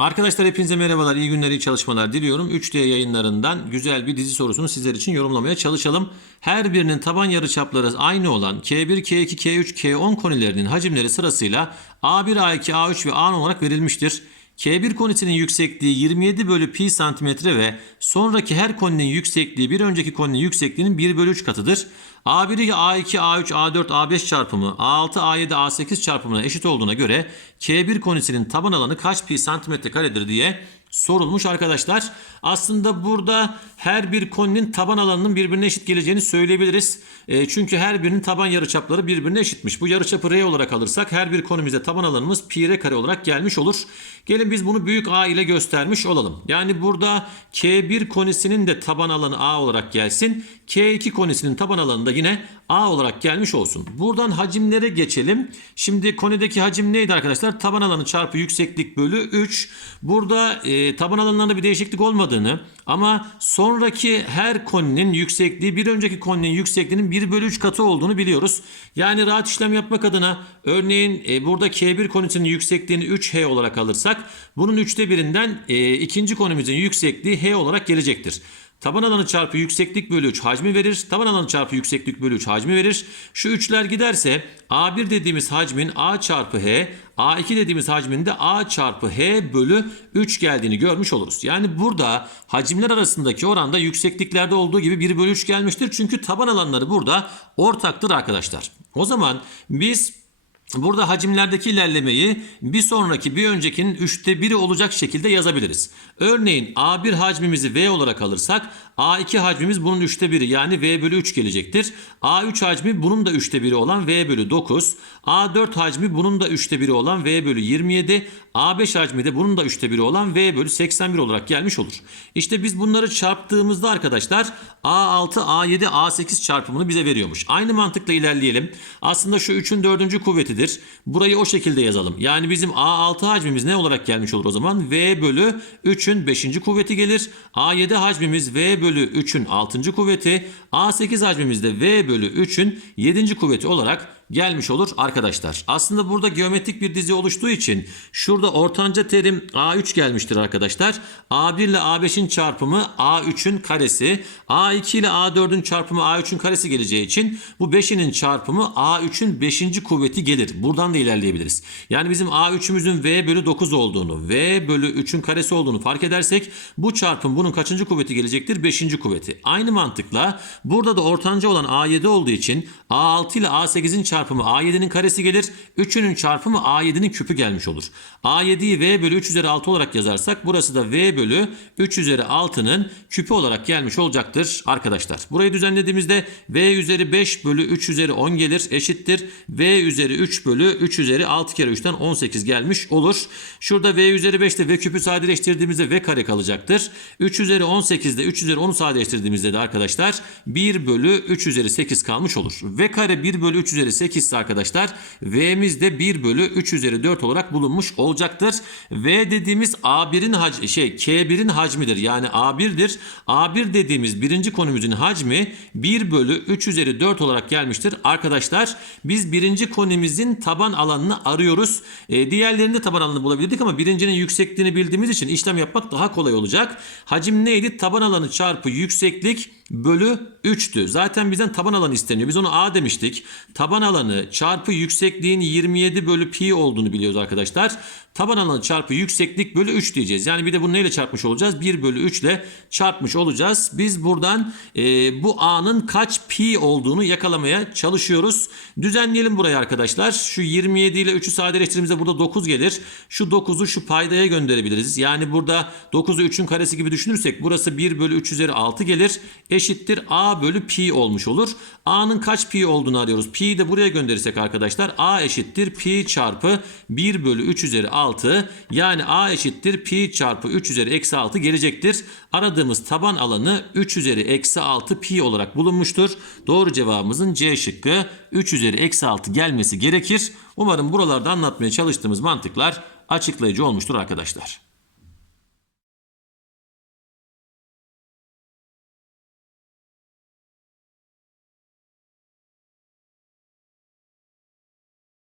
Arkadaşlar hepinize merhabalar, iyi günler, iyi çalışmalar diliyorum. 3D yayınlarından güzel bir dizi sorusunu sizler için yorumlamaya çalışalım. Her birinin taban yarıçapları aynı olan K1, K2, K3, K10 konilerinin hacimleri sırasıyla A1, A2, A3 ve A10 olarak verilmiştir. K1 konisinin yüksekliği 27 bölü pi santimetre ve sonraki her koninin yüksekliği bir önceki koninin yüksekliğinin 1 bölü 3 katıdır. A1 ile A2, A3, A4, A5 çarpımı A6, A7, A8 çarpımına eşit olduğuna göre K1 konisinin taban alanı kaç pi santimetre karedir diye sorulmuş arkadaşlar. Aslında burada her bir koninin taban alanının birbirine eşit geleceğini söyleyebiliriz. E, çünkü her birinin taban yarıçapları birbirine eşitmiş. Bu yarıçapı R olarak alırsak her bir konumuzda taban alanımız pi r kare olarak gelmiş olur. Gelin biz bunu büyük A ile göstermiş olalım. Yani burada K1 konisinin de taban alanı A olarak gelsin. K2 konisinin taban alanı da yine A olarak gelmiş olsun. Buradan hacimlere geçelim. Şimdi konideki hacim neydi arkadaşlar? Taban alanı çarpı yükseklik bölü 3. Burada e, taban alanlarında bir değişiklik olmadığını ama sonraki her koninin yüksekliği bir önceki koninin yüksekliğinin 1 bölü 3 katı olduğunu biliyoruz. Yani rahat işlem yapmak adına örneğin e, burada K1 konisinin yüksekliğini 3H olarak alırsak bunun 3'te birinden e, ikinci konumuzun yüksekliği H olarak gelecektir. Taban alanı çarpı yükseklik bölü 3 hacmi verir. Taban alanı çarpı yükseklik bölü 3 hacmi verir. Şu üçler giderse A1 dediğimiz hacmin A çarpı H, A2 dediğimiz hacmin de A çarpı H bölü 3 geldiğini görmüş oluruz. Yani burada hacimler arasındaki oranda yüksekliklerde olduğu gibi 1 bölü 3 gelmiştir. Çünkü taban alanları burada ortaktır arkadaşlar. O zaman biz Burada hacimlerdeki ilerlemeyi bir sonraki bir öncekinin üçte biri olacak şekilde yazabiliriz. Örneğin A1 hacmimizi V olarak alırsak A2 hacmimiz bunun üçte biri yani V bölü 3 gelecektir. A3 hacmi bunun da üçte biri olan V bölü 9. A4 hacmi bunun da üçte biri olan V bölü 27. A5 hacmi de bunun da üçte biri olan V bölü 81 olarak gelmiş olur. İşte biz bunları çarptığımızda arkadaşlar A6, A7, A8 çarpımını bize veriyormuş. Aynı mantıkla ilerleyelim. Aslında şu 3'ün 4. kuvvetidir. Burayı o şekilde yazalım. Yani bizim A6 hacmimiz ne olarak gelmiş olur o zaman? V bölü 3'ün 5. kuvveti gelir. A7 hacmimiz V bölü 3'ün 6. kuvveti. A8 hacmimiz de V bölü 3'ün 7. kuvveti olarak gelmiş olur arkadaşlar. Aslında burada geometrik bir dizi oluştuğu için şurada ortanca terim A3 gelmiştir arkadaşlar. A1 ile A5'in çarpımı A3'ün karesi. A2 ile A4'ün çarpımı A3'ün karesi geleceği için bu 5'inin çarpımı A3'ün 5. kuvveti gelir. Buradan da ilerleyebiliriz. Yani bizim A3'ümüzün V bölü 9 olduğunu, V bölü 3'ün karesi olduğunu fark edersek bu çarpım bunun kaçıncı kuvveti gelecektir? 5. kuvveti. Aynı mantıkla burada da ortanca olan A7 olduğu için A6 ile A8'in çarpımı çarpımı A7'nin karesi gelir. 3'ünün çarpımı A7'nin küpü gelmiş olur. A7'yi V bölü 3 üzeri 6 olarak yazarsak burası da V bölü 3 üzeri 6'nın küpü olarak gelmiş olacaktır arkadaşlar. Burayı düzenlediğimizde V üzeri 5 bölü 3 üzeri 10 gelir eşittir. V üzeri 3 bölü 3 üzeri 6 kere 3'ten 18 gelmiş olur. Şurada V üzeri 5 ile V küpü sadeleştirdiğimizde V kare kalacaktır. 3 üzeri 18 ile 3 üzeri 10'u sadeleştirdiğimizde de arkadaşlar 1 bölü 3 üzeri 8 kalmış olur. V kare 1 bölü 3 üzeri 8 ise arkadaşlar V'miz de 1 bölü 3 üzeri 4 olarak bulunmuş olacaktır. V dediğimiz A1'in hac şey K1'in hacmidir. Yani A1'dir. A1 dediğimiz birinci konumuzun hacmi 1 bölü 3 üzeri 4 olarak gelmiştir. Arkadaşlar biz birinci konumuzun taban alanını arıyoruz. E, diğerlerinde taban alanını bulabilirdik ama birincinin yüksekliğini bildiğimiz için işlem yapmak daha kolay olacak. Hacim neydi? Taban alanı çarpı yükseklik bölü 3'tü. Zaten bizden taban alanı isteniyor. Biz onu A demiştik. Taban alanı çarpı yüksekliğin 27 bölü pi olduğunu biliyoruz arkadaşlar. Taban alanı çarpı yükseklik bölü 3 diyeceğiz. Yani bir de bunu neyle çarpmış olacağız? 1 bölü 3 ile çarpmış olacağız. Biz buradan e, bu A'nın kaç pi olduğunu yakalamaya çalışıyoruz. Düzenleyelim burayı arkadaşlar. Şu 27 ile 3'ü sadeleştirdiğimizde burada 9 gelir. Şu 9'u şu paydaya gönderebiliriz. Yani burada 9'u 3'ün karesi gibi düşünürsek burası 1 bölü 3 üzeri 6 gelir. Eşittir A bölü pi olmuş olur. A'nın kaç pi olduğunu arıyoruz. Pi'yi de buraya gönderirsek arkadaşlar A eşittir pi çarpı 1 bölü 3 üzeri 6 yani A eşittir pi çarpı 3 üzeri eksi 6 gelecektir. Aradığımız taban alanı 3 üzeri eksi 6 pi olarak bulunmuştur. Doğru cevabımızın C şıkkı 3 üzeri eksi 6 gelmesi gerekir. Umarım buralarda anlatmaya çalıştığımız mantıklar açıklayıcı olmuştur arkadaşlar.